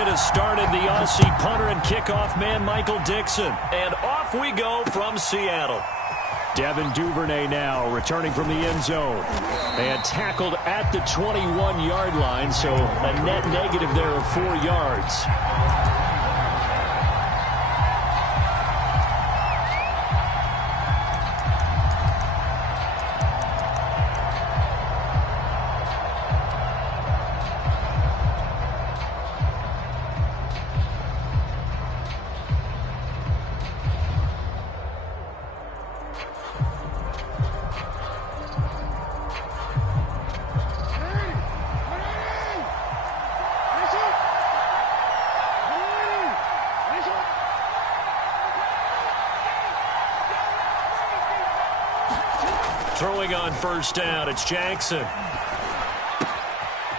get us started, the Aussie punter and kickoff man, Michael Dixon. And off we go from Seattle. Devin Duvernay now returning from the end zone. And tackled at the 21-yard line, so a net negative there of 4 yards. Throwing on first down, it's Jackson.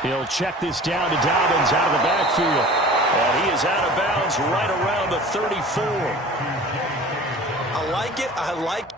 He'll check this down to Dobbins out of the backfield. And he is out of bounds right around the 34. I like it. I like it.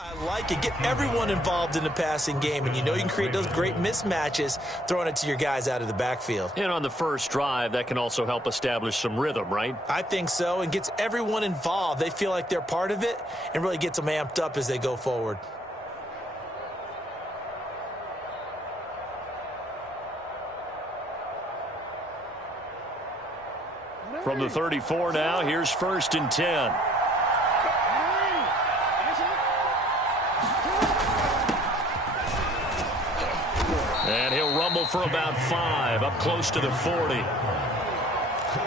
I like it. Get everyone involved in the passing game, and you know you can create those great mismatches throwing it to your guys out of the backfield. And on the first drive, that can also help establish some rhythm, right? I think so, and gets everyone involved. They feel like they're part of it and really gets them amped up as they go forward. From the 34 now, here's 1st and 10. And he'll rumble for about 5, up close to the 40.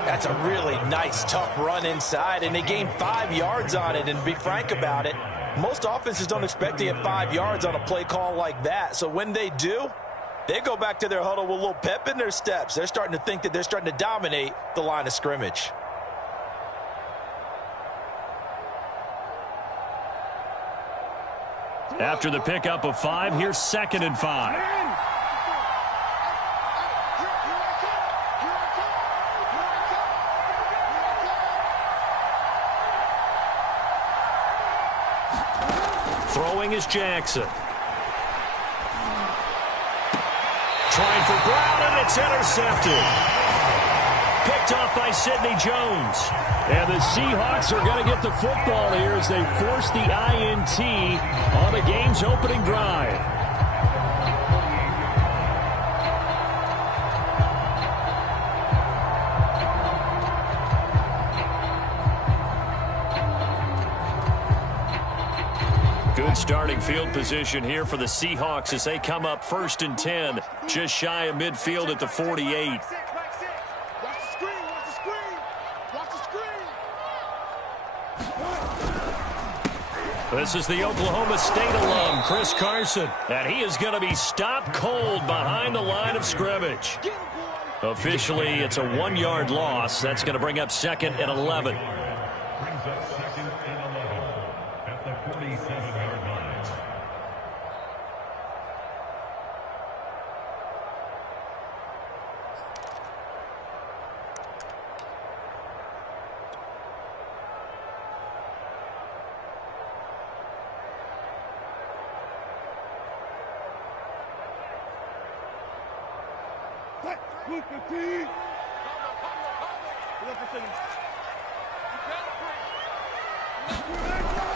That's a really nice, tough run inside, and they gained 5 yards on it. And to be frank about it, most offenses don't expect to get 5 yards on a play call like that. So when they do, they go back to their huddle with a little pep in their steps. They're starting to think that they're starting to dominate the line of scrimmage. After the pickup of 5, here's 2nd and 5. Throwing is Jackson. Trying for Brown, and it's intercepted. Picked off by Sidney Jones. And the Seahawks are going to get the football here as they force the INT on the game's opening drive. Good starting field position here for the Seahawks as they come up 1st and 10, just shy of midfield at the 48. This is the Oklahoma State alum, Chris Carson, and he is going to be stopped cold behind the line of scrimmage. Officially, it's a 1-yard loss. That's going to bring up 2nd and 11. Brings up 2nd and 11 at the 47-yard line.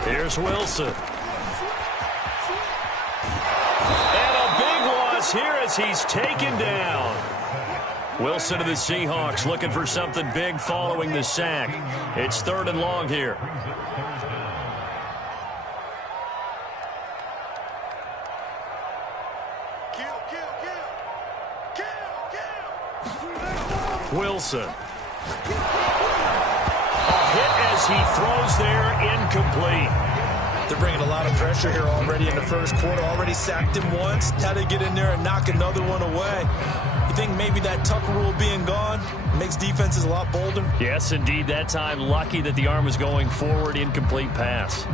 Here's Wilson. And a big loss here as he's taken down. Wilson of the Seahawks looking for something big following the sack. It's 3rd and long here. Wilson. A hit as he throws there, incomplete. They're bringing a lot of pressure here already in the first quarter. Already sacked him once. Had to get in there and knock another one away. You think maybe that Tucker rule being gone makes defenses a lot bolder? Yes, indeed. That time, lucky that the arm was going forward. Incomplete pass.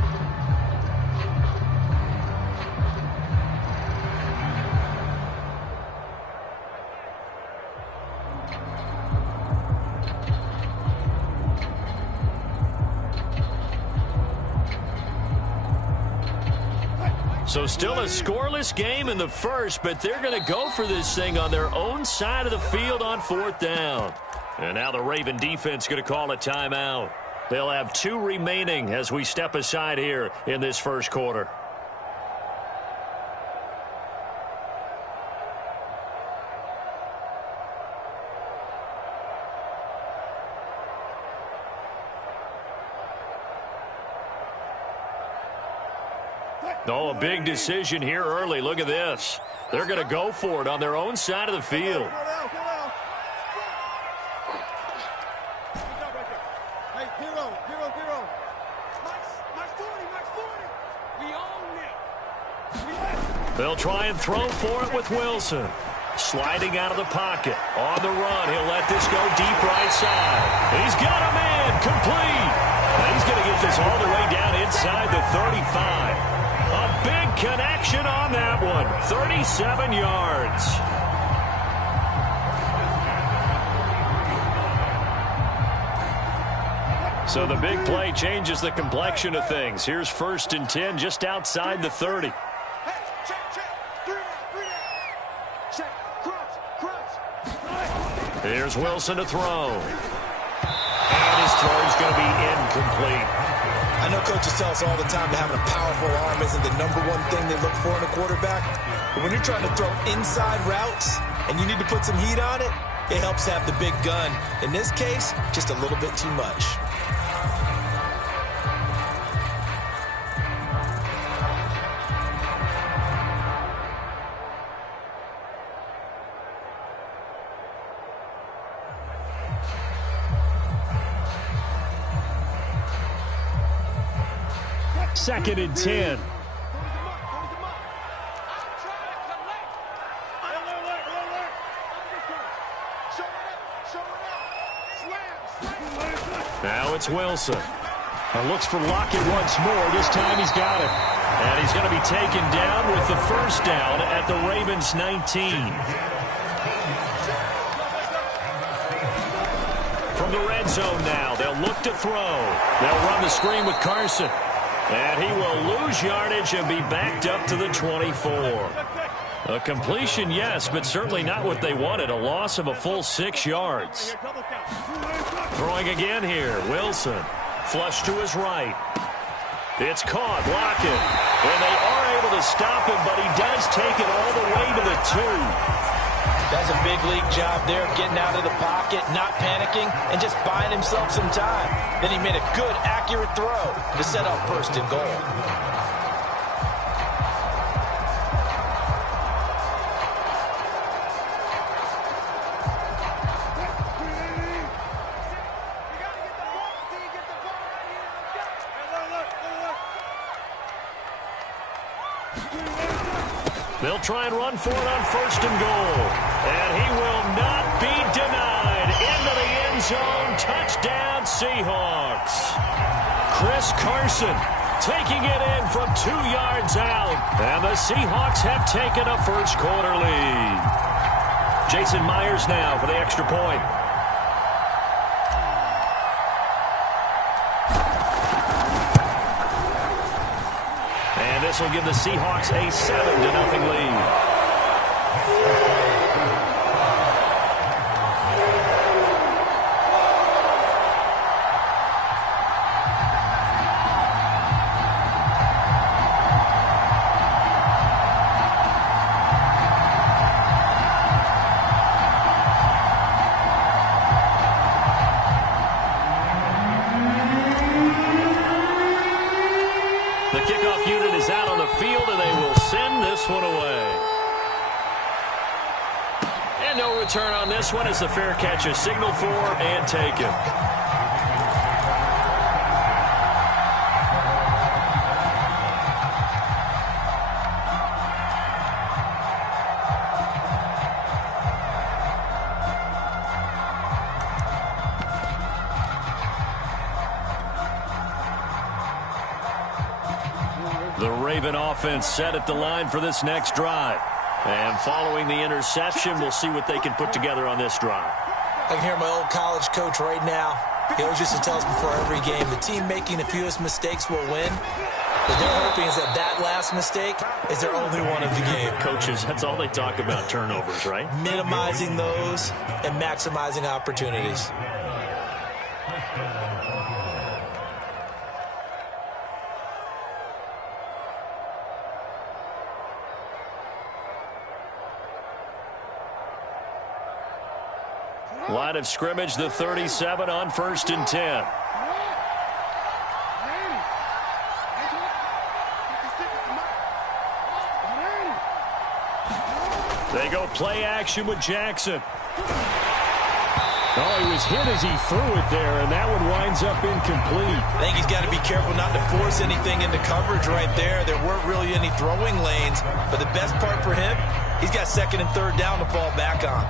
So still a scoreless game in the first, but they're going to go for this thing on their own side of the field on 4th down. And now the Raven defense going to call a timeout. They'll have 2 remaining as we step aside here in this first quarter. Oh, a big decision here early. Look at this. They're going to go for it on their own side of the field. They'll try and throw for it with Wilson. Sliding out of the pocket. On the run. He'll let this go deep right side. He's got a man. Complete. Now he's going to get this all the way down inside the 35. A big connection on that one. 37 yards. So the big play changes the complexion of things. Here's 1st and 10 just outside the 30. Here's Wilson to throw. And his throw is going to be incomplete. I know coaches tell us all the time that having a powerful arm isn't the #1 thing they look for in a quarterback. But when you're trying to throw inside routes and you need to put some heat on it, it helps have the big gun. In this case, just a little bit too much. Second and 10. Now it's Wilson. Looks for Lockett once more. This time he's got it. And he's going to be taken down with the first down at the Ravens 19. From the red zone now, they'll look to throw. They'll run the screen with Carson. And he will lose yardage and be backed up to the 24. A completion, yes, but certainly not what they wanted. A loss of a full 6 yards. Throwing again here, Wilson. Flush to his right. It's caught, Lockett. And they are able to stop him, but he does take it all the way to the 2. That's a big league job there, getting out of the pocket, not panicking, and just buying himself some time. Then he made a good, accurate throw to set up 1st and goal. They'll try and run for it on 1st and goal. And he will not be denied. Into the end zone. Touchdown, Seahawks. Chris Carson taking it in from 2 yards out. And the Seahawks have taken a first quarter lead. Jason Myers now for the extra point. And this will give the Seahawks a 7-0 lead. The kickoff unit is out on the field, and they will send this one away. And no return on this one as the fair catch is signaled for and taken. The Raven offense set at the line for this next drive. And following the interception, we'll see what they can put together on this drive. I can hear my old college coach right now. He always used to tell us before every game, the team making the fewest mistakes will win. But they're hoping is that last mistake is their only one of the game. Coaches, that's all they talk about, turnovers, right? Minimizing those and maximizing opportunities. Line of scrimmage, the 37 on 1st and 10. They go play action with Jackson. Oh, he was hit as he threw it there, and that one winds up incomplete. I think he's got to be careful not to force anything into coverage right there. There weren't really any throwing lanes, but the best part for him, he's got 2nd and 3rd down to fall back on.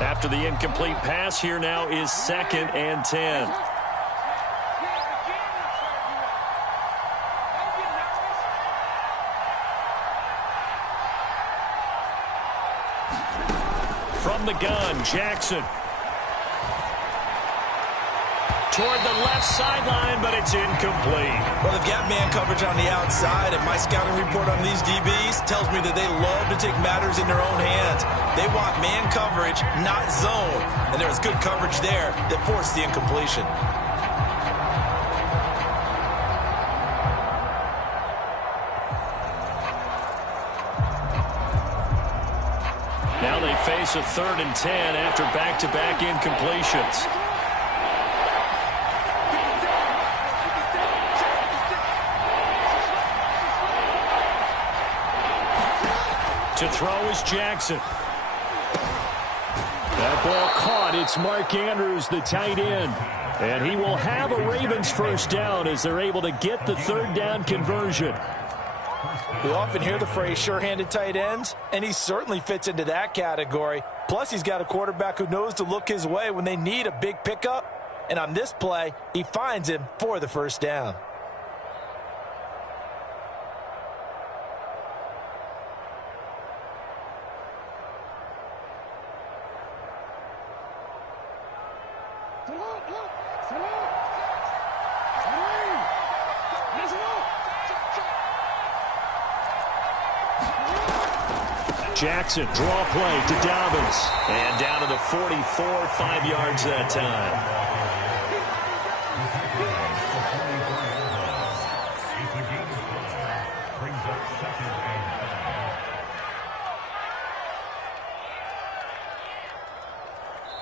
After the incomplete pass, here now is 2nd and 10. From the gun, Jackson. Toward the left sideline, but it's incomplete. Well, they've got man coverage on the outside, and my scouting report on these DBs tells me that they love to take matters in their own hands. They want man coverage, not zone. And there was good coverage there that forced the incompletion. Now they face a 3rd and 10 after back-to-back incompletions. To throw is Jackson. That ball caught. It's Mark Andrews, the tight end. And he will have a Ravens first down as they're able to get the 3rd down conversion. We often hear the phrase sure-handed tight ends, and he certainly fits into that category. Plus, he's got a quarterback who knows to look his way when they need a big pickup. And on this play, he finds him for the first down. Jackson, draw play to Dobbins. And down to the 44, 5 yards that time.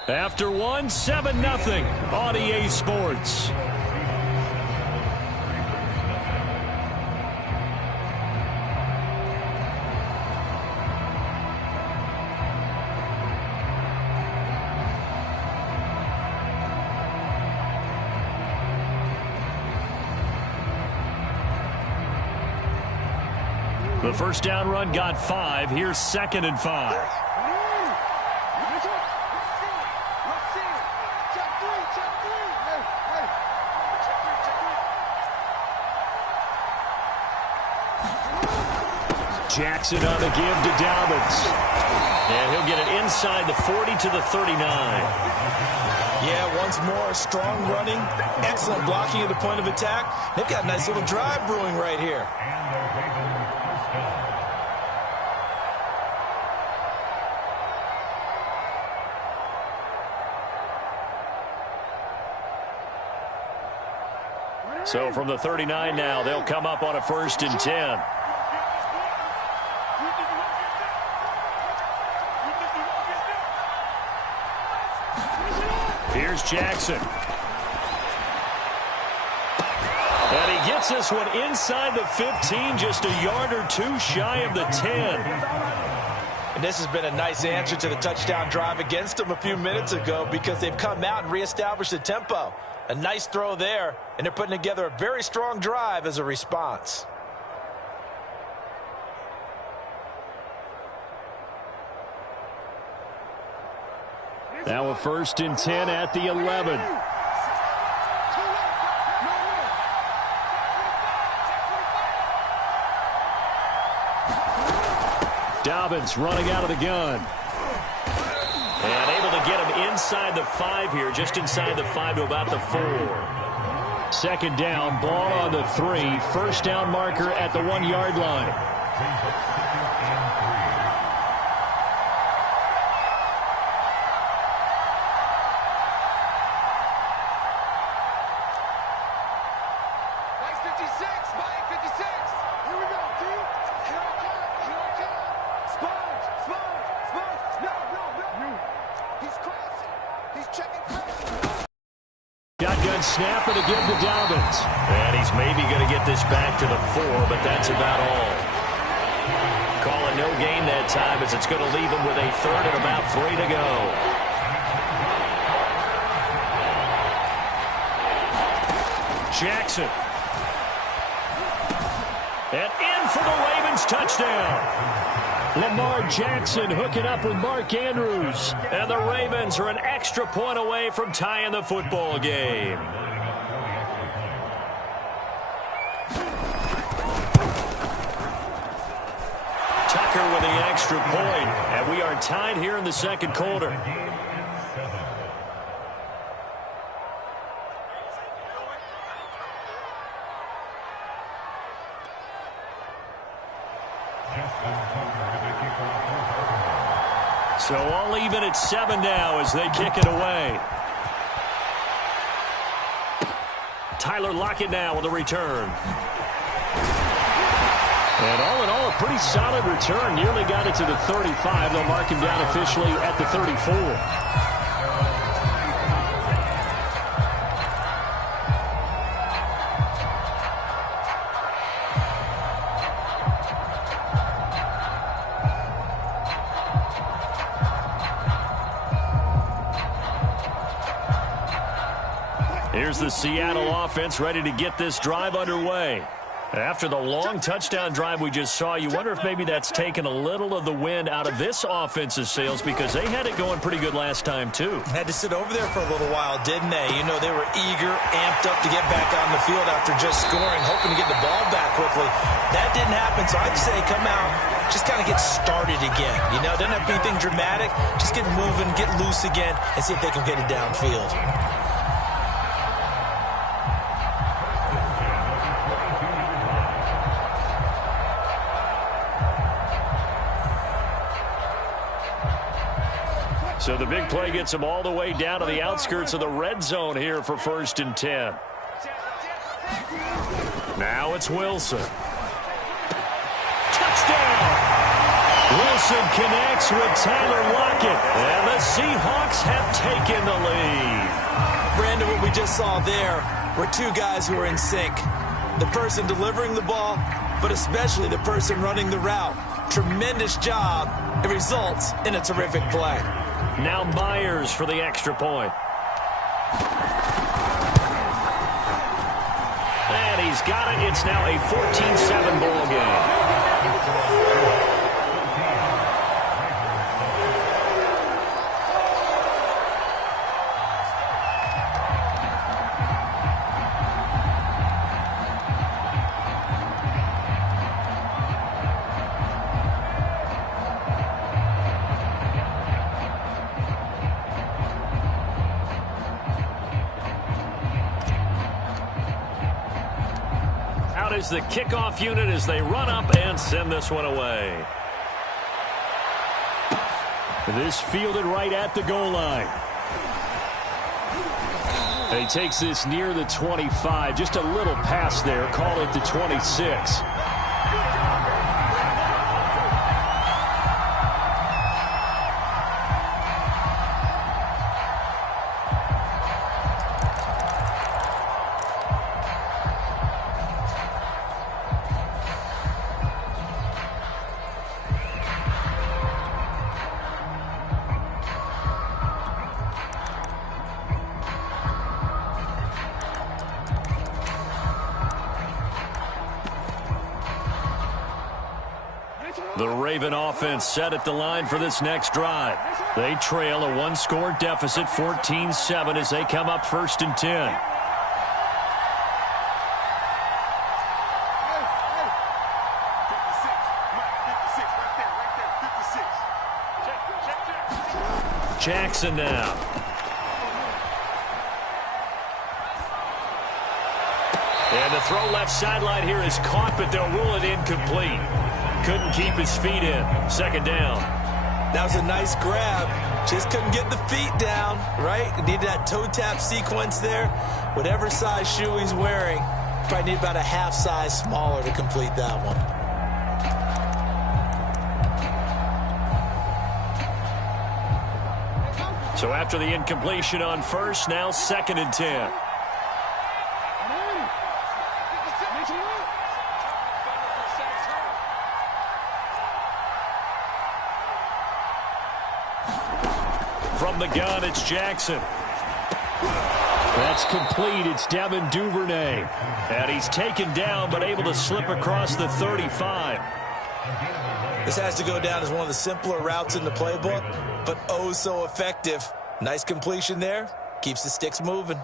After one, 7-0 on EA Sports. The first down run got 5. Here's 2nd and 5. Jackson on the give to Dobbins. And he'll get it inside the 40 to the 39. Yeah, once more, strong running, excellent blocking at the point of attack. They've got a nice little drive brewing right here. So from the 39 now, they'll come up on a 1st and 10. Here's Jackson. gets this one inside the 15, just a yard or two shy of the 10. And this has been a nice answer to the touchdown drive against them a few minutes ago because they've come out and reestablished the tempo. A nice throw there, and they're putting together a very strong drive as a response. Now a 1st and 10 at the 11. Dobbins running out of the gun. And able to get him inside the 5 here, just inside the 5 to about the 4. 2nd down, ball on the 3. 1st down marker at the 1-yard line. Snap it again to Dobbins. And he's maybe going to get this back to the 4, but that's about all. Call it no gain that time as it's going to leave him with a 3rd and about 3 to go. Jackson. And in for the Ravens touchdown. Lamar Jackson hooking up with Mark Andrews. And the Ravens are an extra point away from tying the football game. Tucker with the extra point. And we are tied here in the 2nd quarter. So all even at 7 now as they kick it away. Tyler Lockett now with a return. And all in all, a pretty solid return. Nearly got it to the 35. They'll mark him down officially at the 34. Here's the Seattle offense ready to get this drive underway. After the long touchdown drive we just saw, you wonder if maybe that's taken a little of the wind out of this offense's sails because they had it going pretty good last time, too. Had to sit over there for a little while, didn't they? You know, they were eager, amped up to get back on the field after just scoring, hoping to get the ball back quickly. That didn't happen, so I'd say come out, just kind of get started again. You know, doesn't have to be anything dramatic. Just get moving, get loose again, and see if they can get it downfield. So the big play gets them all the way down to the outskirts of the red zone here for 1st and 10. Now it's Wilson. Touchdown! Wilson connects with Tyler Lockett, and the Seahawks have taken the lead. Brandon, what we just saw there were two guys who are in sync. The person delivering the ball, but especially the person running the route. Tremendous job. It results in a terrific play. Now Myers for the extra point. And he's got it. It's now a 14-7 ball game. Is the kickoff unit as they run up and send this one away. This fielded right at the goal line. And he takes this near the 25. Just a little pass there. Call it the 26. Raven offense set at the line for this next drive. They trail a one-score deficit, 14-7, as they come up 1st and 10. Jackson now. And the throw left sideline here is caught, but they'll rule it incomplete. Couldn't keep his feet in. 2nd down. That was a nice grab. Just couldn't get the feet down, right? Needed that toe tap sequence there. Whatever size shoe he's wearing, probably need about a half size smaller to complete that one. So after the incompletion on 1st, now 2nd and 10. From the gun, it's Jackson. That's complete. It's Devin Duvernay. And he's taken down, but able to slip across the 35. This has to go down as one of the simpler routes in the playbook, but oh so effective. Nice completion there. Keeps the sticks moving.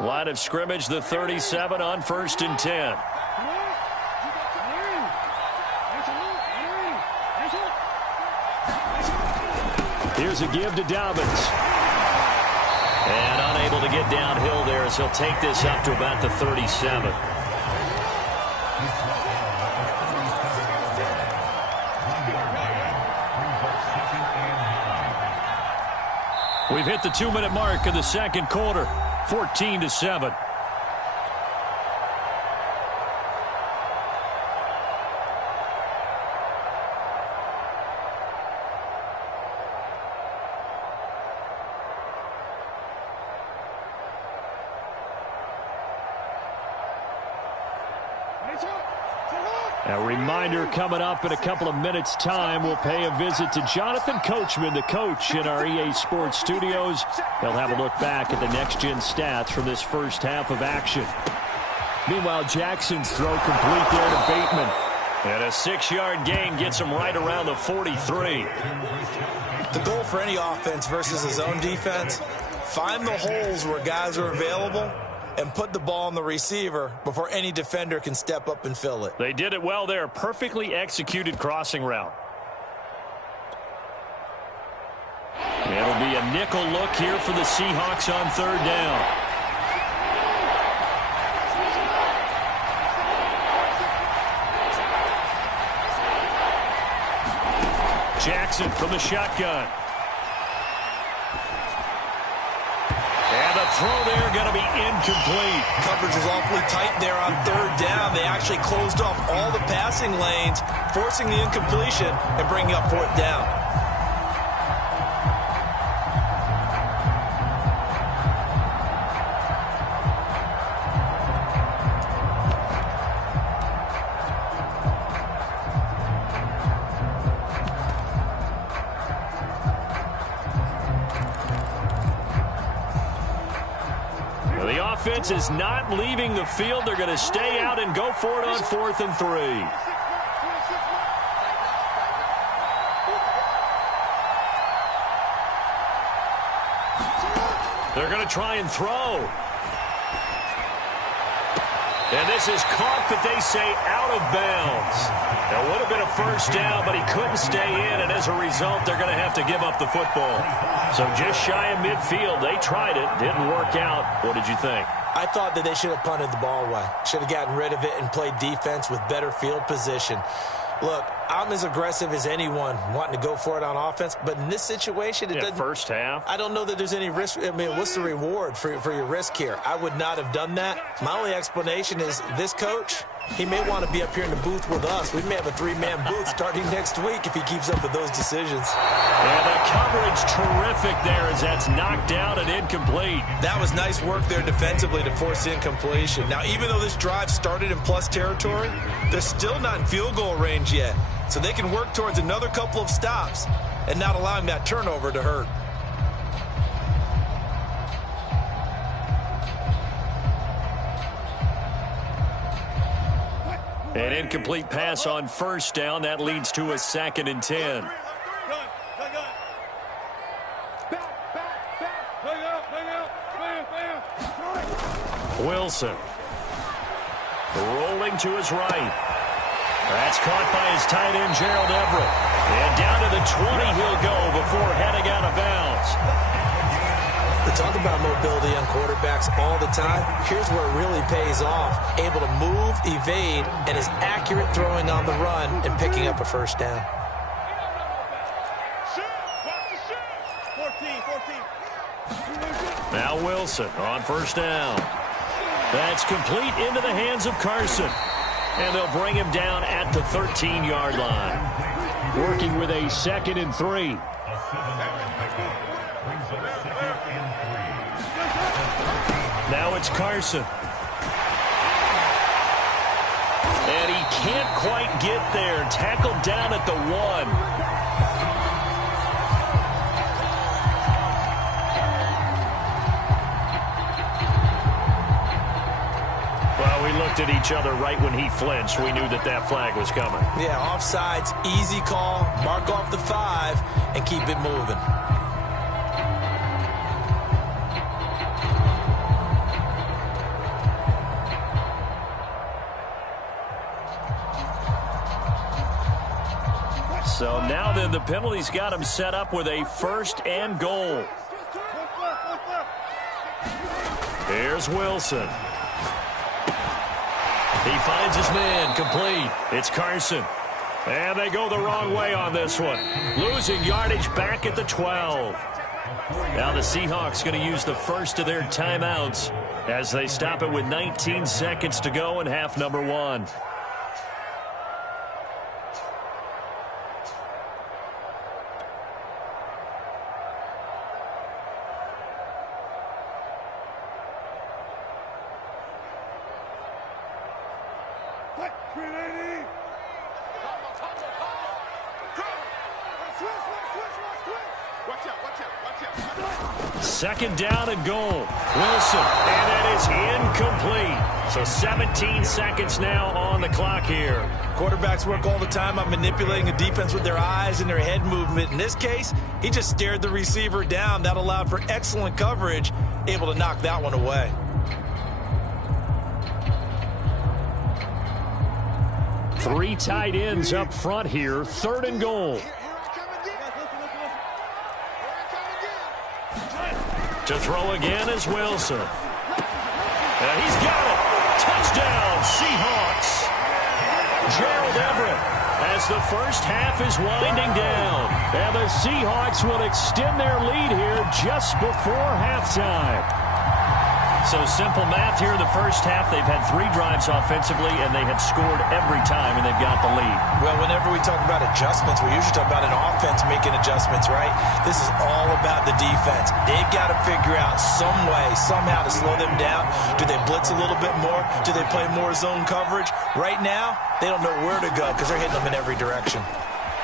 Line of scrimmage, the 37 on 1st and 10. Here's a give to Dobbins. And unable to get downhill there as he'll take this up to about the 37. We've hit the 2-minute mark of the 2nd quarter. 14-7. A reminder coming up in a couple of minutes' time. We'll pay a visit to Jonathan Coachman, the coach in our EA Sports studios. He'll have a look back at the next-gen stats from this first half of action. Meanwhile, Jackson's throw complete there to Bateman. And a 6-yard gain gets him right around the 43. The goal for any offense versus his own defense, find the holes where guys are available and put the ball on the receiver before any defender can step up and fill it. They did it well there. Perfectly executed crossing route. It'll be a nickel look here for the Seahawks on 3rd down. Jackson from the shotgun. And the throw there going to be incomplete. Coverage was awfully tight there on 3rd down. They actually closed off all the passing lanes, forcing the incompletion and bringing up 4th down. Offense is not leaving the field. They're going to stay out and go for it on 4th and 3. They're going to try and throw. And this is caught, but they say out of bounds. It would have been a 1st down, but he couldn't stay in, and as a result, they're going to have to give up the football. So just shy of midfield. They tried it. Didn't work out. What did you think? I thought that they should have punted the ball away. Should have gotten rid of it and played defense with better field position. Look, I'm as aggressive as anyone wanting to go for it on offense, but in this situation, it doesn't. First half. I don't know that there's any risk. I mean, what's the reward for your risk here? I would not have done that. My only explanation is this coach, he may want to be up here in the booth with us. We may have a 3-man booth starting next week if he keeps up with those decisions. And the coverage terrific there as that's knocked down and incomplete. That was nice work there defensively to force the incompletion. Now, even though this drive started in plus territory, they're still not in field goal range yet. So they can work towards another couple of stops and not allowing that turnover to hurt. An incomplete pass on first down. That leads to a 2nd and 10. Wilson. Rolling to his right. That's caught by his tight end, Gerald Everett. And down to the 20 he'll go before heading out of bounds. We talk about mobility on quarterbacks all the time. Here's where it really pays off. Able to move, evade, and is accurate throwing on the run and picking up a first down. 14. Now Wilson on first down. That's complete into the hands of Carson. And they'll bring him down at the 13-yard line. Working with a 2nd and 3. Now it's Carson. And he can't quite get there. Tackled down at the 1. We looked at each other right when he flinched. We knew that that flag was coming. Yeah, offsides, easy call. Mark off the 5 and keep it moving. So now then the penalty's got him set up with a 1st and goal. Here's Wilson. He finds his man, complete. It's Carson. And they go the wrong way on this one. Losing yardage back at the 12. Now the Seahawks going to use the first of their timeouts as they stop it with 19 seconds to go in half number 1. Second down and goal. Wilson, and that is incomplete. So 17 seconds now on the clock here. Quarterbacks work all the time on manipulating a defense with their eyes and their head movement. In this case, he just stared the receiver down. That allowed for excellent coverage, able to knock that one away. Three tight ends up front here. 3rd and goal. To throw again is Wilson. And he's got it. Touchdown, Seahawks. Gerald Everett as the first half is winding down. And the Seahawks will extend their lead here just before halftime. So simple math here in the first half. They've had 3 drives offensively, and they have scored every time, and they've got the lead. Well, whenever we talk about adjustments, we usually talk about an offense making adjustments, right? This is all about the defense. They've got to figure out some way, somehow to slow them down. Do they blitz a little bit more? Do they play more zone coverage? Right now, they don't know where to go because they're hitting them in every direction.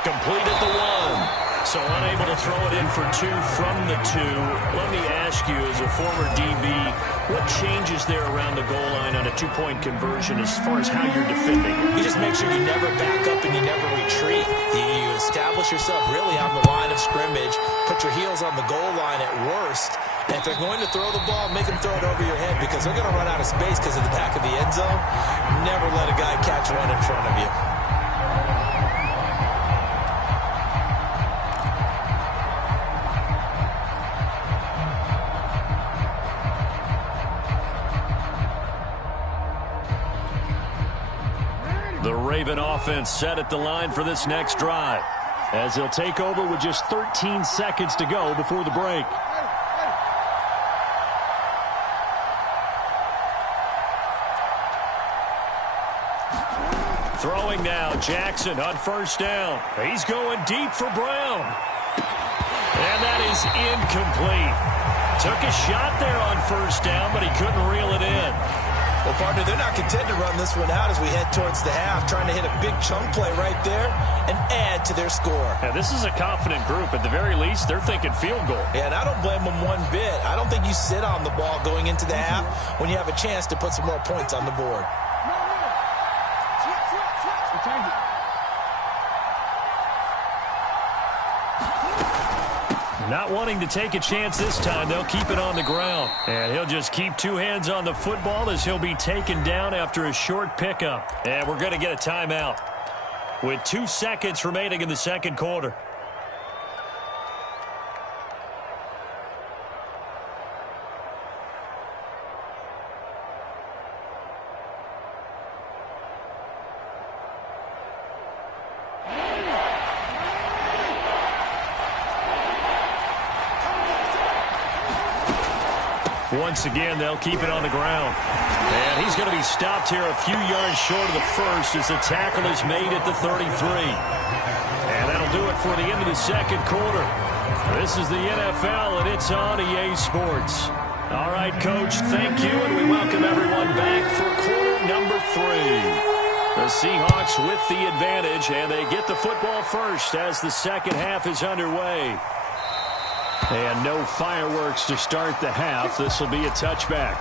Complete at the 1. So unable to throw it in for 2 from the 2. Let me ask you, as a former DB, what changes there around the goal line on a 2-point conversion as far as how you're defending? You just make sure you never back up and you never retreat. You establish yourself really on the line of scrimmage, put your heels on the goal line at worst, and if they're going to throw the ball, make them throw it over your head because they're going to run out of space because of the back of the end zone. Never let a guy catch one in front of you. The Raven offense set at the line for this next drive as they'll take over with just 13 seconds to go before the break. Throwing now, Jackson on first down. He's going deep for Brown. And that is incomplete. Took a shot there on first down, but he couldn't reel it in. Well, partner, they're not content to run this one out as we head towards the half, trying to hit a big chunk play right there and add to their score. Yeah, this is a confident group. At the very least, they're thinking field goal. Yeah, and I don't blame them one bit. I don't think you sit on the ball going into the half when you have a chance to put some more points on the board. Not wanting to take a chance this time, they'll keep it on the ground. And he'll just keep two hands on the football as he'll be taken down after a short pickup. And we're going to get a timeout with 2 seconds remaining in the second quarter. Once again, they'll keep it on the ground. And he's going to be stopped here a few yards short of the first as the tackle is made at the 33. And that'll do it for the end of the second quarter. This is the NFL, and it's on EA Sports. All right, Coach, thank you, and we welcome everyone back for quarter number 3. The Seahawks with the advantage, and they get the football first as the second half is underway. And no fireworks to start the half. This will be a touchback.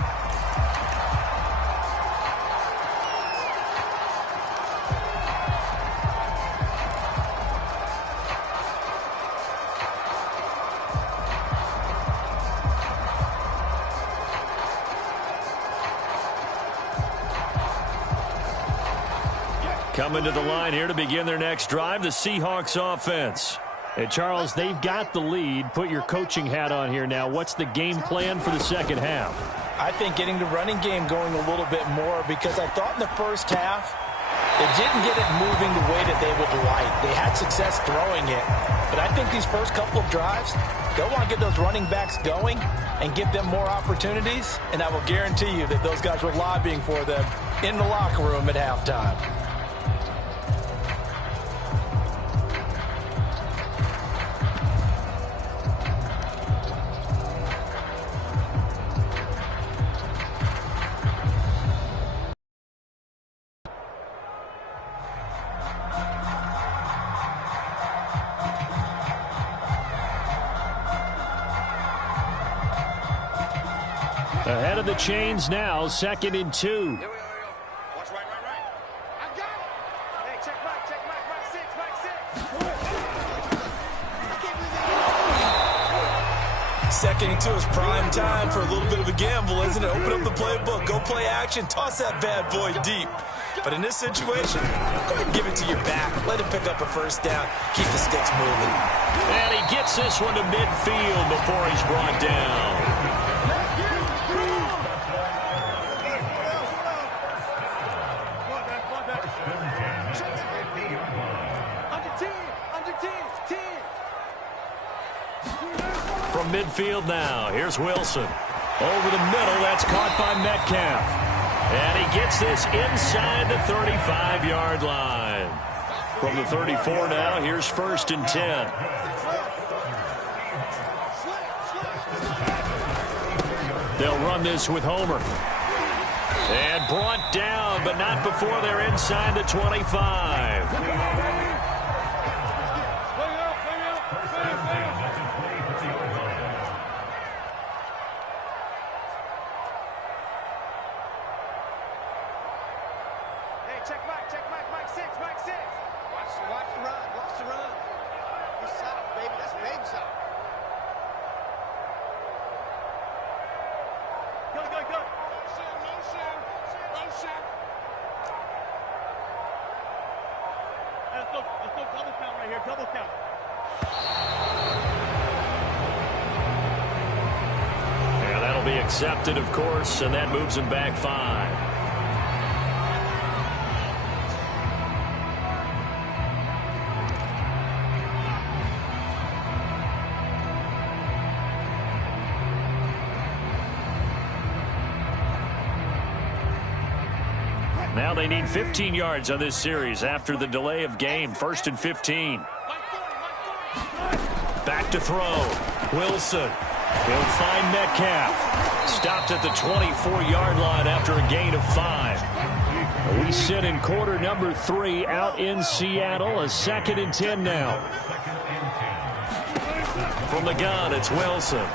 Coming to the line here to begin their next drive, the Seahawks offense. And, Charles, they've got the lead. Put your coaching hat on here now. What's the game plan for the second half? I think getting the running game going a little bit more, because I thought in the first half they didn't get it moving the way that they would like. They had success throwing it. But I think these first couple of drives, they'll want to get those running backs going and give them more opportunities. And I will guarantee you that those guys were lobbying for them in the locker room at halftime. Ahead of the chains now, 2nd and 2. Here we go. Watch right. I got it. Hey, check right, right six. Second and 2 is prime time for a little bit of a gamble, isn't it? Open up the playbook, go play action, toss that bad boy deep. But in this situation, go ahead and give it to your back. Let him pick up a first down. Keep the sticks moving. And he gets this one to midfield before he's brought down. From midfield now, here's Wilson. Over the middle, that's caught by Metcalf. And he gets this inside the 35-yard line. From the 34 now, here's 1st and 10. They'll run this with Homer. And brought down, but not before they're inside the 25. Watch the run. He's soft, baby. That's baby soft. Go. Motion. Let's go double count right here. Double count. And that'll be accepted, of course, and that moves him back 5. Now they need 15 yards on this series after the delay of game. 1st and 15. Back to throw. Wilson. He'll find Metcalf. Stopped at the 24-yard line after a gain of 5. We sit in quarter number 3 out in Seattle. A 2nd and 10 now. From the gun, it's Wilson.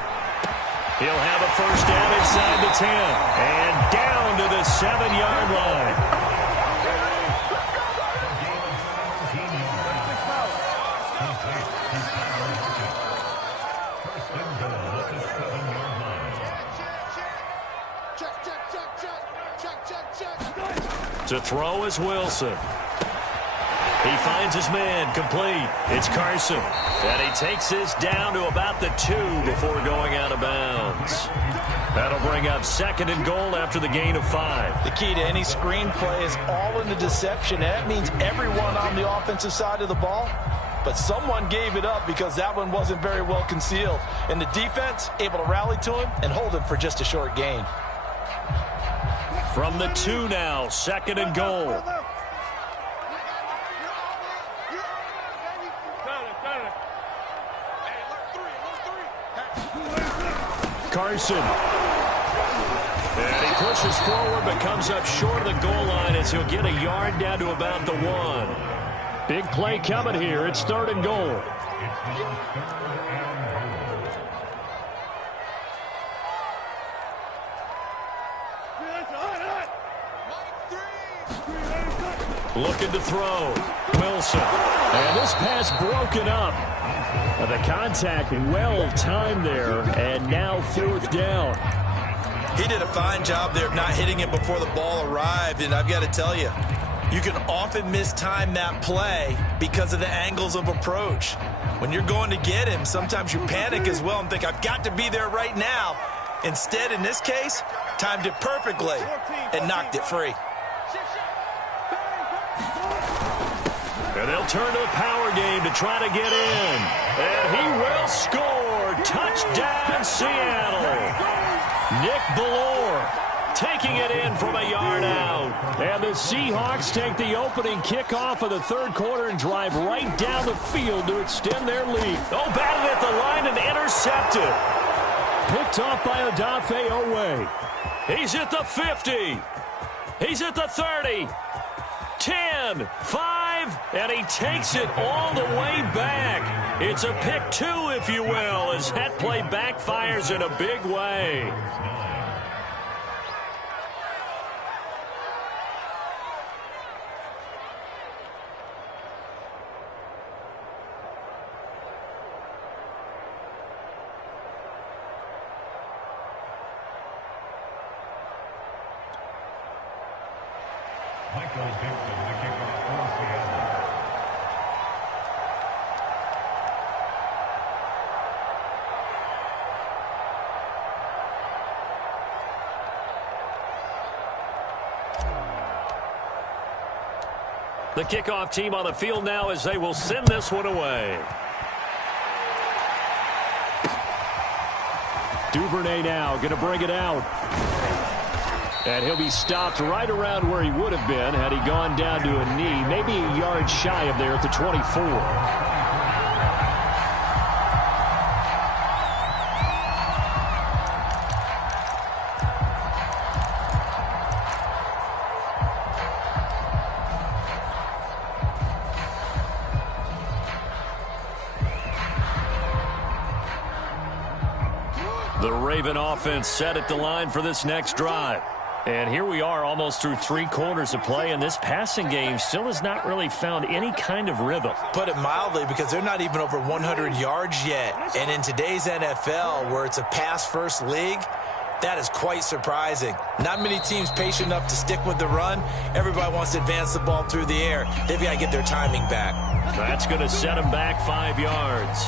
He'll have a first down inside the 10. And down to the 7-yard line. To throw is Wilson. He finds his man, complete. It's Carson. And he takes this down to about the 2 before going out of bounds. That'll bring up 2nd and goal after the gain of 5. The key to any screen play is all in the deception. And that means everyone on the offensive side of the ball. But someone gave it up because that one wasn't very well concealed. And the defense able to rally to him and hold him for just a short gain. From the 2 now, 2nd and goal. Carson. And he pushes forward but comes up short of the goal line as he'll get a yard down to about the 1. Big play coming here. It's 3rd and goal. Looking to throw. Wilson. And this pass broken up. The contact well timed there, and now 4th down. He did a fine job there of not hitting it before the ball arrived, and I've got to tell you, you can often mistime that play because of the angles of approach. When you're going to get him, sometimes you panic as well and think, I've got to be there right now. Instead, in this case, timed it perfectly and knocked it free. And they'll turn to the power game to try to get in. And he will score. Touchdown, Seattle. Nick Ballore taking it in from a yard out. And the Seahawks take the opening kickoff of the 3rd quarter and drive right down the field to extend their lead. Oh, batted at the line and intercepted. Picked off by Odafe Owe. He's at the 50. He's at the 30. 10, 5, and he takes it all the way back. It's a pick 2, if you will, as that play backfires in a big way. Michael Dixon, the kickoff for Seattle. The kickoff team on the field now as they will send this one away. Duvernay now going to bring it out. And he'll be stopped right around where he would have been had he gone down to a knee, maybe a yard shy of there at the 24. The Raven offense set at the line for this next drive. And here we are almost through 3 quarters of play, and this passing game still has not really found any kind of rhythm. Put it mildly, because they're not even over 100 yards yet. And in today's NFL, where it's a pass-first league, that is quite surprising. Not many teams patient enough to stick with the run. Everybody wants to advance the ball through the air. They've got to get their timing back. That's going to set them back 5 yards.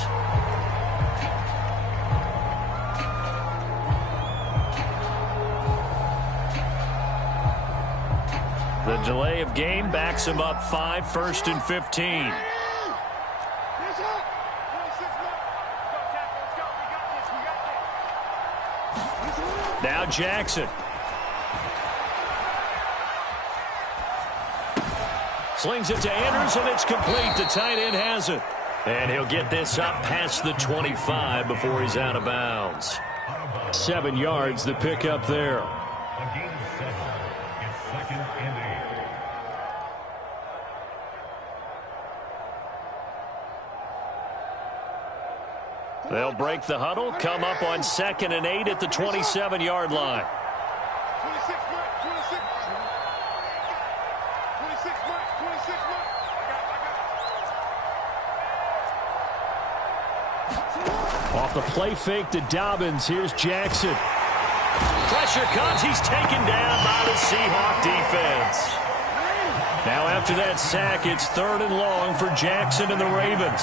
The delay of game backs him up 5, 1st and 15. Now Jackson. Slings it to Andrews, and it's complete. The tight end has it. And he'll get this up past the 25 before he's out of bounds. 7 yards, the pickup there. Again, 7. It's 2nd and 8. They'll break the huddle, come up on 2nd and 8 at the 27-yard line. 26, Mike, 26. 26, Mike, 26, Mike. Off the play fake to Dobbins. Here's Jackson. Pressure comes. He's taken down by the Seahawk defense. after that sack, it's 3rd and long for Jackson and the Ravens.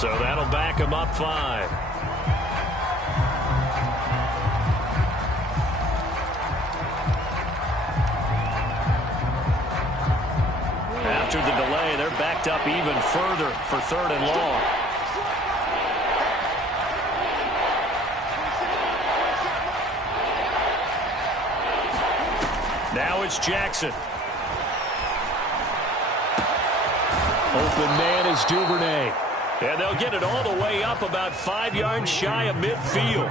So that'll back him up 5. After the delay, they're backed up even further for 3rd and long. Now it's Jackson. Open man is Duvernay. And they'll get it all the way up about 5 yards shy of midfield.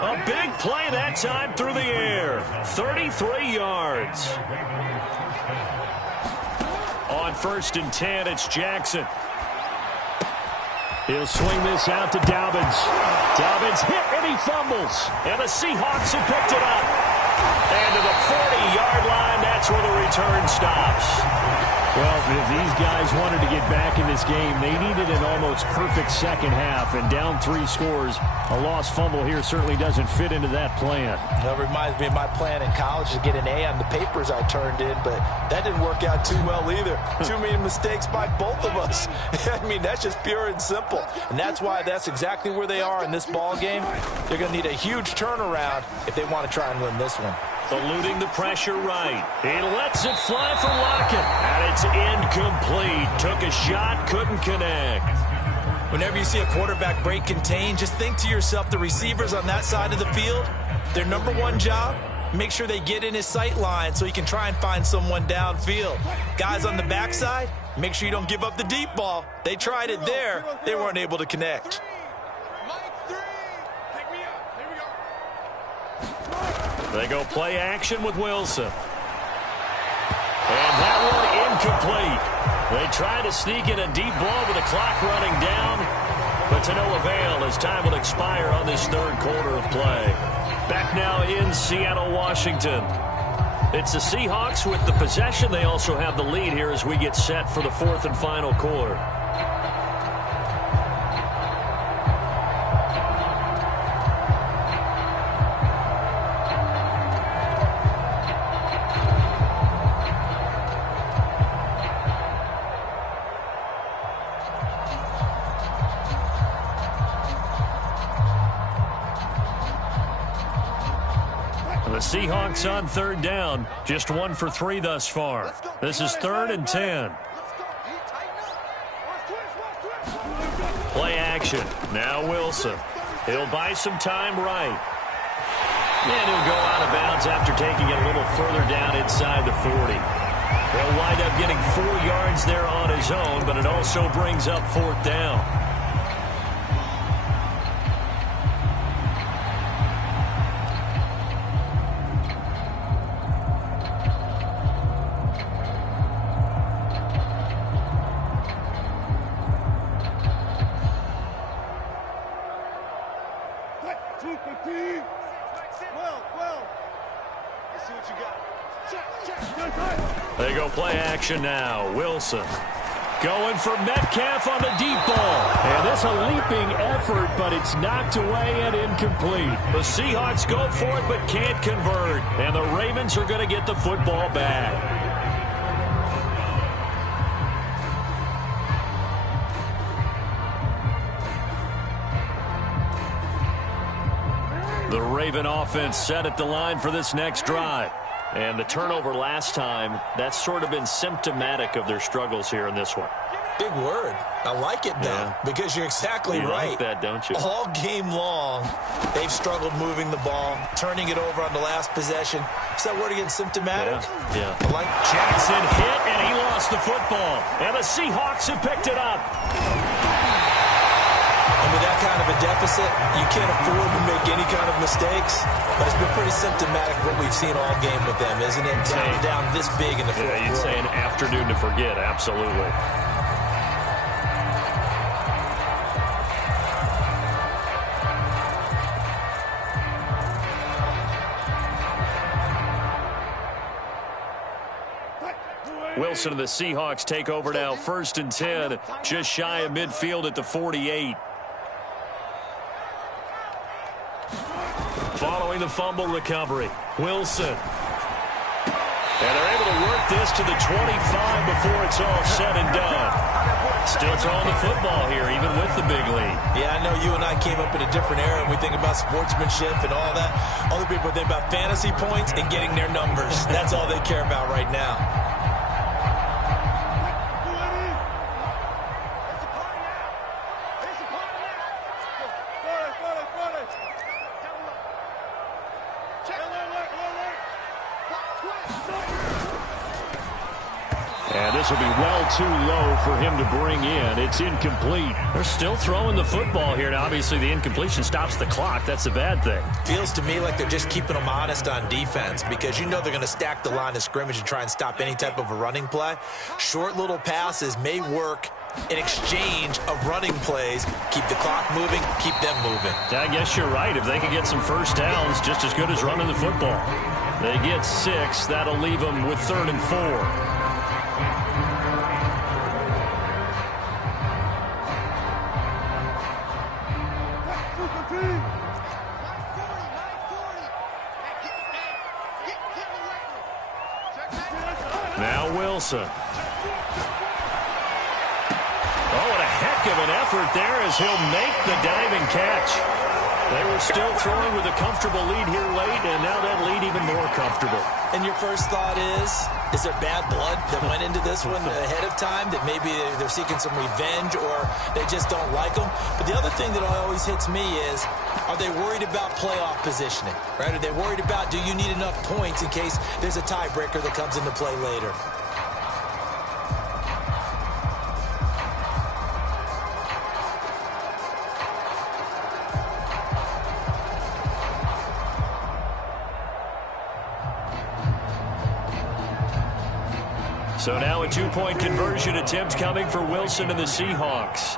A big play that time through the air. 33 yards. On 1st and 10, it's Jackson. He'll swing this out to Dobbins. Dobbins hit and he fumbles. And the Seahawks have picked it up. And to the 40-yard line, that's where the return stops. Well, if these guys wanted to get back in this game, they needed an almost perfect second half. And down 3 scores, a lost fumble here certainly doesn't fit into that plan. That reminds me of my plan in college to get an A on the papers I turned in, but that didn't work out too well either. Too many mistakes by both of us. I mean, that's just pure and simple. And that's why that's exactly where they are in this ball game. They're going to need a huge turnaround if they want to try and win this one. Eluding the pressure right. He lets it fly for Lockett. And it's incomplete. Took a shot, couldn't connect. Whenever you see a quarterback break contain, just think to yourself, the receivers on that side of the field, their number one job, make sure they get in his sight line so he can try and find someone downfield. Guys on the backside, make sure you don't give up the deep ball. They tried it there. They weren't able to connect. They go play action with Wilson. And that one incomplete. They try to sneak in a deep ball with the clock running down, but to no avail as time will expire on this 3rd quarter of play. Back now in Seattle, Washington. It's the Seahawks with the possession. They also have the lead here as we get set for the 4th and final quarter. The Seahawks on 3rd down. Just 1 for 3 thus far. This is 3rd and 10. Play action. Now Wilson. He'll buy some time right. And he'll go out of bounds after taking it a little further down inside the 40. He'll wind up getting 4 yards there on his own, but it also brings up 4th down. They go play action now. Wilson going for Metcalf on the deep ball. And that's a leaping effort, but it's knocked away and incomplete. The Seahawks go for it but can't convert. And the Ravens are going to get the football back. The Raven offense set at the line for this next drive. And the turnover last time, that's sort of been symptomatic of their struggles here in this one. Big word. I like it, though, because you're exactly right. You like that, don't you? All game long, they've struggled moving the ball, turning it over on the last possession. Is that word again, symptomatic? Yeah. I like Jackson hit, and he lost the football. And the Seahawks have picked it up. And with that kind of a deficit, you can't afford to make any kind of mistakes. But it's been pretty symptomatic what we've seen all game with them, isn't it? Down this big in the fourth quarter. You'd say an afternoon to forget, absolutely. Wilson and the Seahawks take over now. 1st and 10, just shy of midfield at the 48. Following the fumble recovery, Wilson. And they're able to work this to the 25 before it's all said and done. Still throwing the football here, even with the big lead. Yeah, I know you and I came up in a different era, and we think about sportsmanship and all that. Other people think about fantasy points and getting their numbers. That's all they care about right now. And this will be well too low for him to bring in. It's incomplete. They're still throwing the football here. Now, obviously, the incompletion stops the clock. That's a bad thing. Feels to me like they're just keeping them honest on defense because you know they're going to stack the line of scrimmage and try and stop any type of a running play. Short little passes may work in exchange of running plays. Keep the clock moving, keep them moving. I guess you're right. If they can get some first downs, just as good as running the football. They get 6. That'll leave them with 3rd and 4. Now Wilson. Oh, what a heck of an effort there as he'll make the diving catch. They were still throwing with a comfortable lead here late, and now that lead even more comfortable. And your first thought is there bad blood that went into this one ahead of time, that maybe they're seeking some revenge or they just don't like them? But the other thing that always hits me is, are they worried about playoff positioning, right? Are they worried about, do you need enough points in case there's a tiebreaker that comes into play later? So now a 2-point conversion attempt coming for Wilson and the Seahawks.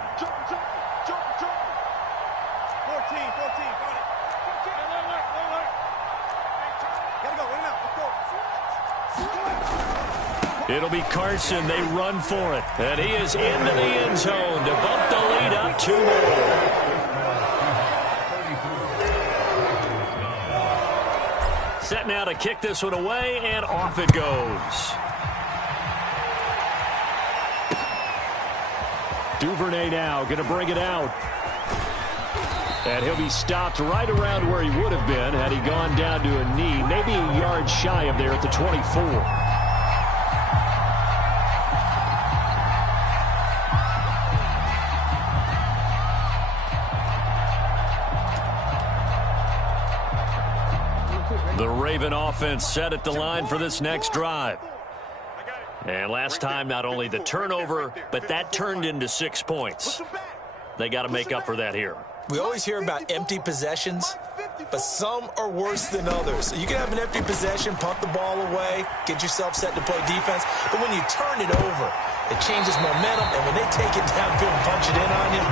It'll be Carson. They run for it. And he is into the end zone to bump the lead up 2 more. Set now to kick this one away, and off it goes. Duvernay now going to bring it out. And he'll be stopped right around where he would have been had he gone down to a knee, maybe a yard shy of there at the 24. The Raven offense set at the line for this next drive. And last time, not only the turnover, but that turned into 6 points. They got to make up for that here. We always hear about empty possessions, but some are worse than others. You can have an empty possession, punt the ball away, get yourself set to play defense, but when you turn it over, it changes momentum, and when they take it downfield and punch it in on you,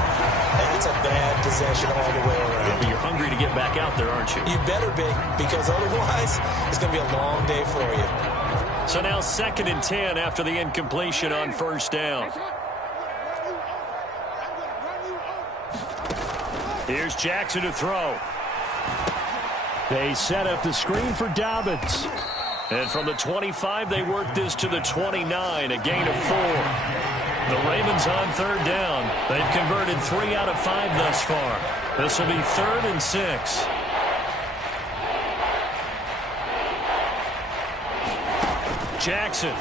that's a bad possession all the way around. But you're hungry to get back out there, aren't you? You better be, because otherwise, it's going to be a long day for you. So now 2nd and 10 after the incompletion on 1st down. Here's Jackson to throw. They set up the screen for Dobbins. And from the 25, they work this to the 29, a gain of 4. The Ravens on 3rd down. They've converted 3 out of 5 thus far. This will be 3rd and 6. Jackson.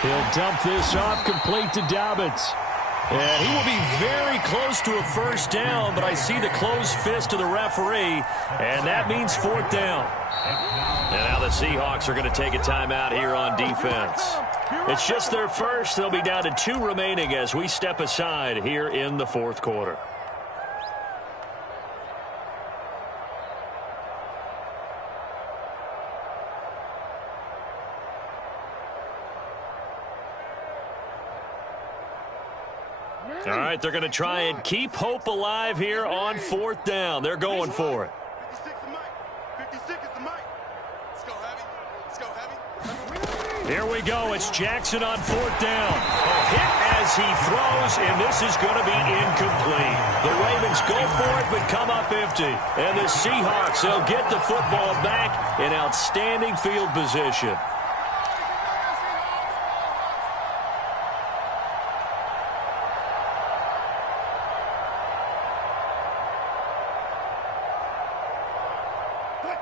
He'll dump this off complete to Dobbins. And he will be very close to a 1st down, but I see the closed fist of the referee, and that means 4th down. And now the Seahawks are going to take a timeout here on defense. It's just their first. They'll be down to 2 remaining as we step aside here in the 4th quarter. All right, they're going to try and keep hope alive here on 4th down. They're going for it. 56 is the mic. 56 is the mic. Let's go heavy. Let's go heavy. Here we go. It's Jackson on 4th down. A hit as he throws, and this is going to be incomplete. The Ravens go for it, but come up empty. And the Seahawks, they'll get the football back in outstanding field position.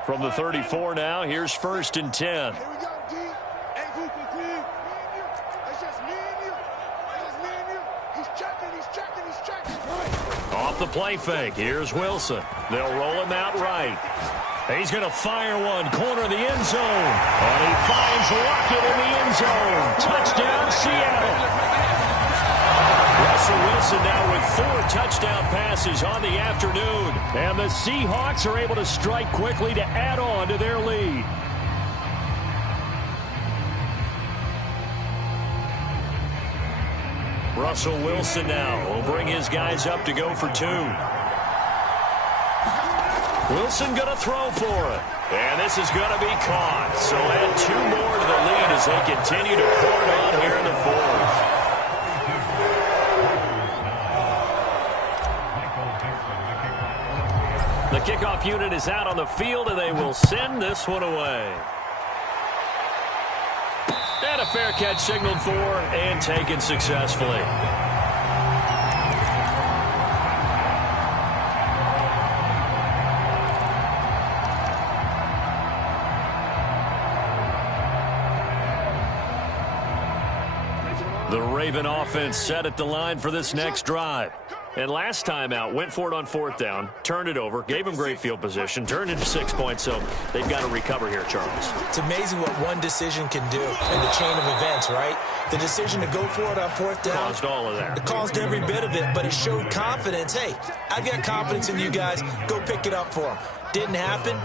From the 34 now, here's 1st and 10. Here we go, D. Hey, Hooper, D. It's just me and you. It's just me and you. He's checking. Off the play fake, here's Wilson. They'll roll him out right. He's going to fire one, corner of the end zone. And he finds Lockett in the end zone. Touchdown, Seattle. Russell Wilson now with 4 touchdown passes on the afternoon. And the Seahawks are able to strike quickly to add on to their lead. Russell Wilson now will bring his guys up to go for 2. Wilson going to throw for it. And this is going to be caught. So add 2 more to the lead as they continue to pour it on here in the 4th. The kickoff unit is out on the field, and they will send this one away. And a fair catch signaled for and taken successfully. The Raven offense set at the line for this next drive. And last time out, went for it on 4th down, turned it over, gave him great field position, turned into 6 points, so they've got to recover here, Charles. It's amazing what one decision can do in the chain of events, right? The decision to go for it on 4th down. Caused all of that. It caused every bit of it, but it showed confidence. Hey, I've got confidence in you guys. Go pick it up for them. Didn't happen.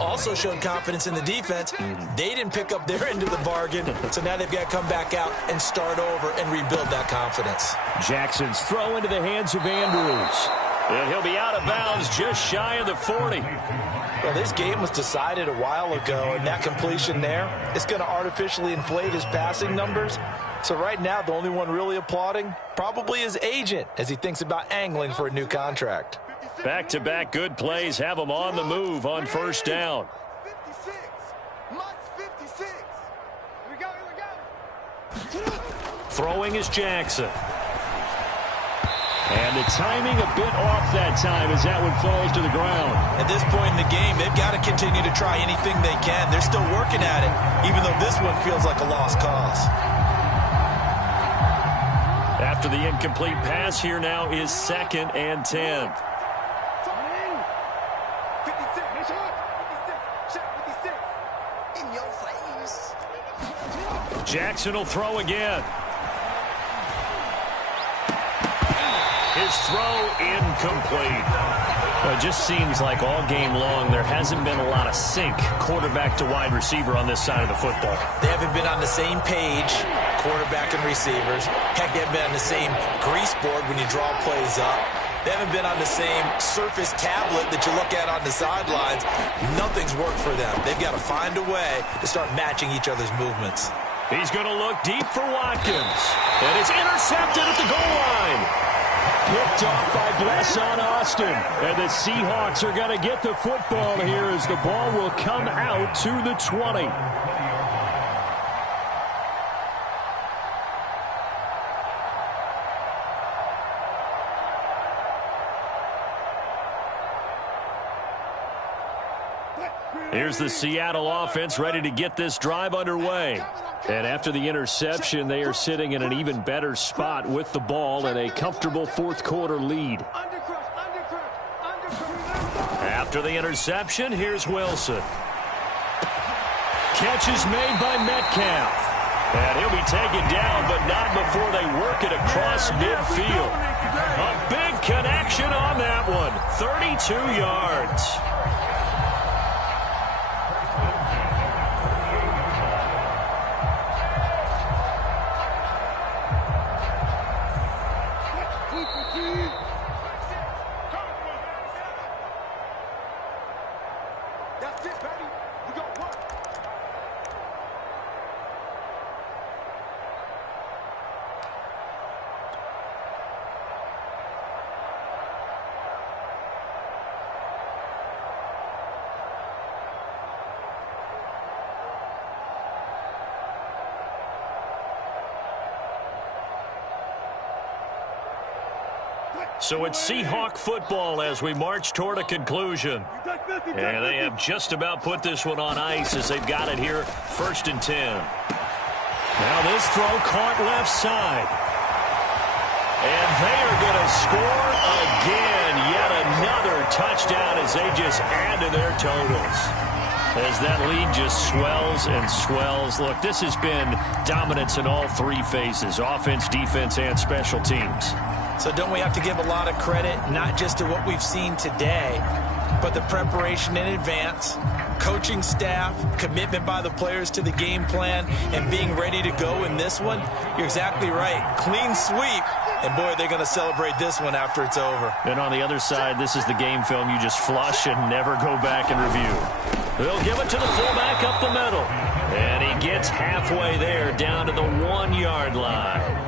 Also showed confidence in the defense. They didn't pick up their end of the bargain, so now they've got to come back out and start over and rebuild that confidence. Jackson's throw into the hands of Andrews. And he'll be out of bounds just shy of the 40. Well, this game was decided a while ago, and that completion there, it's going to artificially inflate his passing numbers. So right now, the only one really applauding probably his agent as he thinks about angling for a new contract. Back-to-back good plays have him on the move on 1st down. 56. Must 56. Here we go. Throwing is Jackson. And the timing a bit off that time as that one falls to the ground. At this point in the game, they've got to continue to try anything they can. They're still working at it, even though this one feels like a lost cause. After the incomplete pass, here now is 2nd and 10. Jackson will throw again. His throw incomplete. Well, it just seems like all game long there hasn't been a lot of sync quarterback to wide receiver on this side of the football. They haven't been on the same page, quarterback and receivers. Heck, they haven't been on the same grease board when you draw plays up. They haven't been on the same surface tablet that you look at on the sidelines. Nothing's worked for them. They've got to find a way to start matching each other's movements. He's going to look deep for Watkins. And it's intercepted at the goal line. Picked off by Blesson Austin. And the Seahawks are going to get the football here as the ball will come out to the 20. Here's the Seattle offense ready to get this drive underway. And after the interception, they are sitting in an even better spot with the ball and a comfortable 4th quarter lead. After the interception, here's Wilson. Catch is made by Metcalf. And he'll be taken down, but not before they work it across midfield. A big connection on that one. 32 yards. So it's Seahawk football as we march toward a conclusion. And they have just about put this one on ice as they've got it here, 1st and 10. Now this throw caught left side. And they are going to score again. Yet another touchdown as they just add to their totals. As that lead just swells and swells. Look, this has been dominance in all 3 phases, offense, defense, and special teams. So don't we have to give a lot of credit, not just to what we've seen today, but the preparation in advance, coaching staff, commitment by the players to the game plan, and being ready to go in this one? You're exactly right. Clean sweep. And, boy, they're going to celebrate this one after it's over. And on the other side, this is the game film you just flush and never go back and review. They'll give it to the fullback up the middle. And he gets halfway there down to the 1-yard line.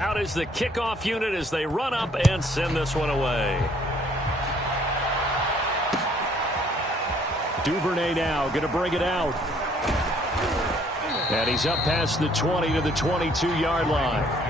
Out is the kickoff unit as they run up and send this one away. Duvernay now going to bring it out. And he's up past the 20 to the 22-yard line.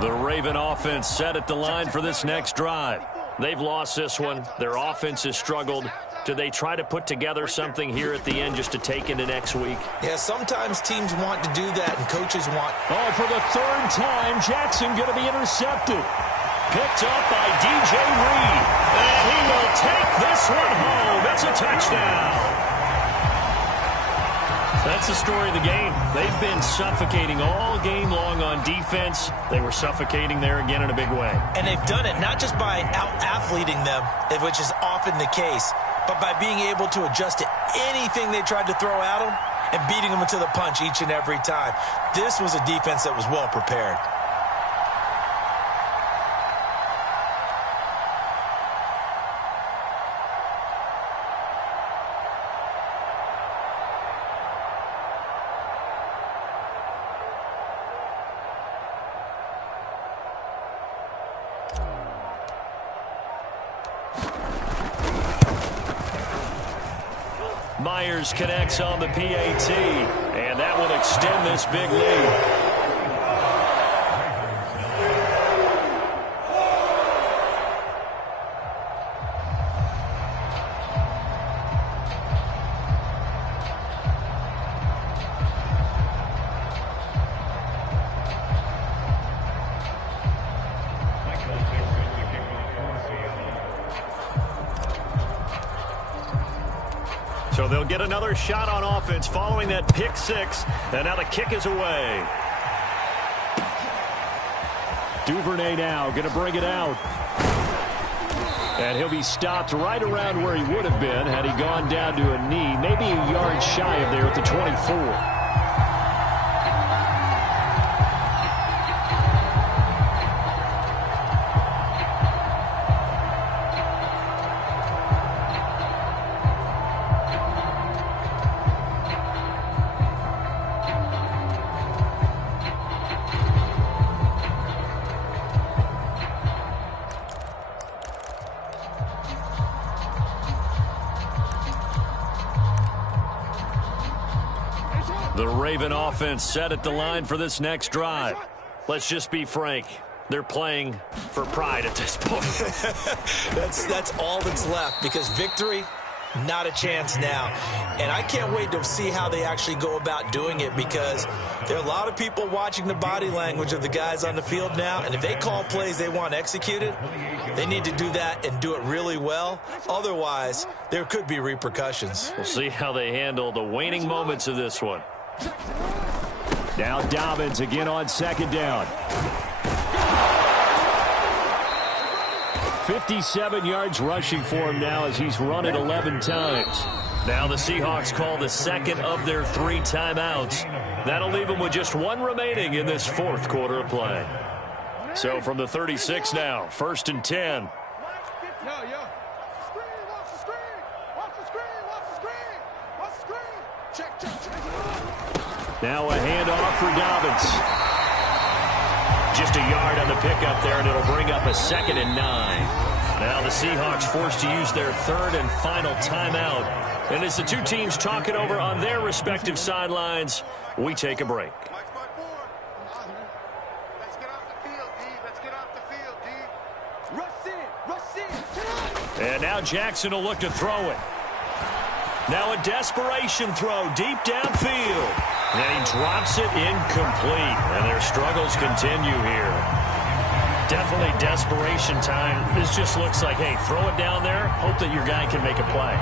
The Raven offense set at the line for this next drive. They've lost this one. Their offense has struggled. Do they try to put together something here at the end just to take into next week? Yeah, sometimes teams want to do that and coaches want. Oh, for the 3rd time, Jackson going to be intercepted. Picked up by DGREEZY. And he will take this one home. It's a touchdown. That's the story of the game. They've been suffocating all game long on defense. They were suffocating there again in a big way. And they've done it not just by out-athleting them, which is often the case, but by being able to adjust to anything they tried to throw at them and beating them to the punch each and every time. This was a defense that was well prepared. Myers connects on the PAT, and that will extend this big lead. So they'll get another shot on offense following that pick 6. And now the kick is away. Duvernay now going to bring it out. And he'll be stopped right around where he would have been had he gone down to a knee. Maybe a yard shy of there at the 24. The Raven offense set at the line for this next drive. Let's just be frank. They're playing for pride at this point. That's all that's left, because victory, not a chance now. And I can't wait to see how they actually go about doing it, because there are a lot of people watching the body language of the guys on the field now, and if they call plays they want executed, they need to do that and do it really well. Otherwise, there could be repercussions. We'll see how they handle the waning moments of this one. Now Dobbins again on second down. 57 yards rushing for him now as he's run it 11 times. Now the Seahawks call the second of their 3 timeouts. That'll leave them with just 1 remaining in this 4th quarter of play. So from the 36 now, 1st and 10. Yo. Screen, watch the screen. Watch the screen, watch the screen. Watch the screen. Check. Now a handoff for Dobbins. Just a yard on the pickup there, and it'll bring up a 2nd and 9. Now the Seahawks forced to use their 3rd and final timeout. And as the 2 teams talk it over on their respective sidelines, we take a break. Let's get off the field, D. Let's get off the field, D. Rush in. And now Jackson will look to throw it. Now a desperation throw deep downfield. And he drops it incomplete. And their struggles continue here. Definitely desperation time. This just looks like, hey, throw it down there. Hope that your guy can make a play.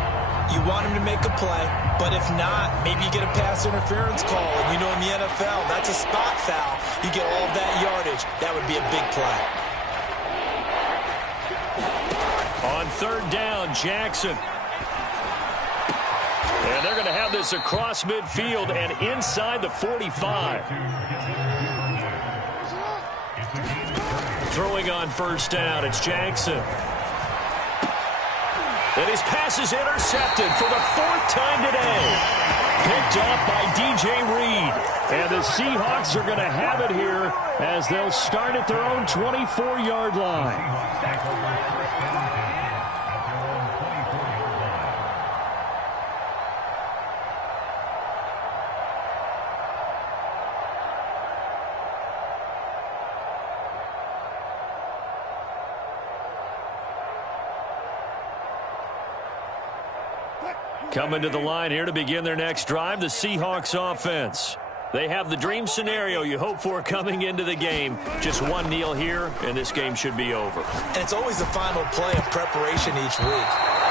You want him to make a play, but if not, maybe you get a pass interference call. And you know in the NFL, that's a spot foul. You get all of that yardage. That would be a big play. On 3rd down, Jackson. And they're going to have this across midfield and inside the 45. Throwing on 1st down, it's Jackson. And his pass is intercepted for the 4th time today. Picked off by DJ Reed. And the Seahawks are going to have it here as they'll start at their own 24-yard line. Coming to the line here to begin their next drive, the Seahawks offense. They have the dream scenario you hope for coming into the game. Just 1 kneel here, and this game should be over. And it's always the final play of preparation each week.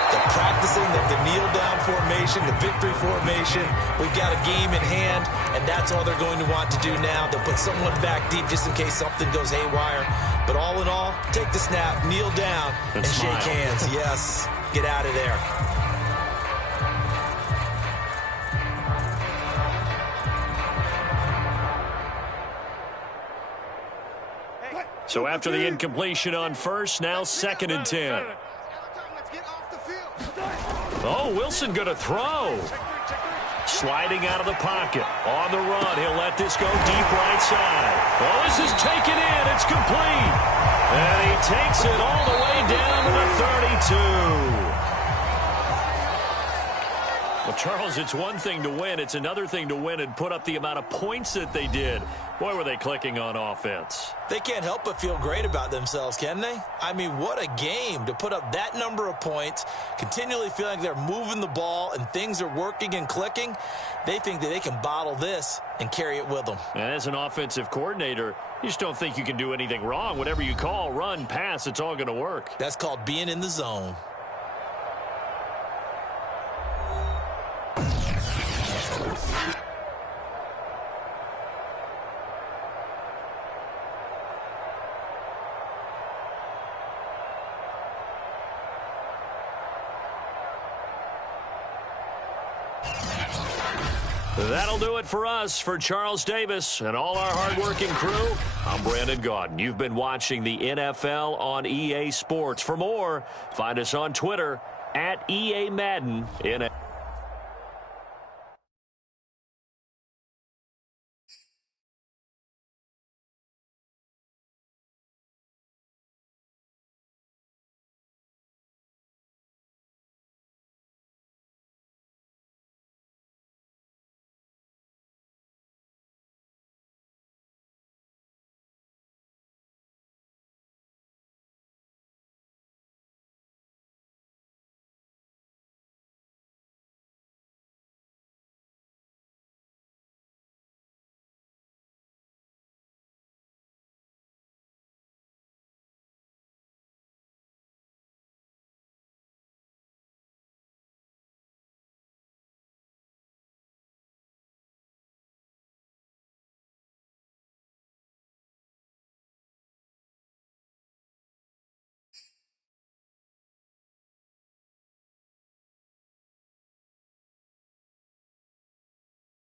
The practicing, the kneel-down formation, the victory formation. We've got a game in hand, and that's all they're going to want to do now. They'll put someone back deep just in case something goes haywire. But all in all, take the snap, kneel down, and shake hands. Yes, get out of there. So after the incompletion on 1st, now 2nd and 10. Oh, Wilson going to throw. Sliding out of the pocket. On the run, he'll let this go deep right side. Oh, this is taken in. It's complete. And he takes it all the way down to the 32. Well, Charles, it's one thing to win. It's another thing to win and put up the amount of points that they did. Boy, were they clicking on offense. They can't help but feel great about themselves, can they? I mean, what a game to put up that number of points, continually feeling like they're moving the ball and things are working and clicking. They think that they can bottle this and carry it with them. And as an offensive coordinator, you just don't think you can do anything wrong. Whatever you call, run, pass, it's all going to work. That's called being in the zone. That'll do it for us. For Charles Davis and all our hardworking crew, I'm Brandon Gaudin. You've been watching the NFL on EA Sports. For more, find us on Twitter @EA Madden.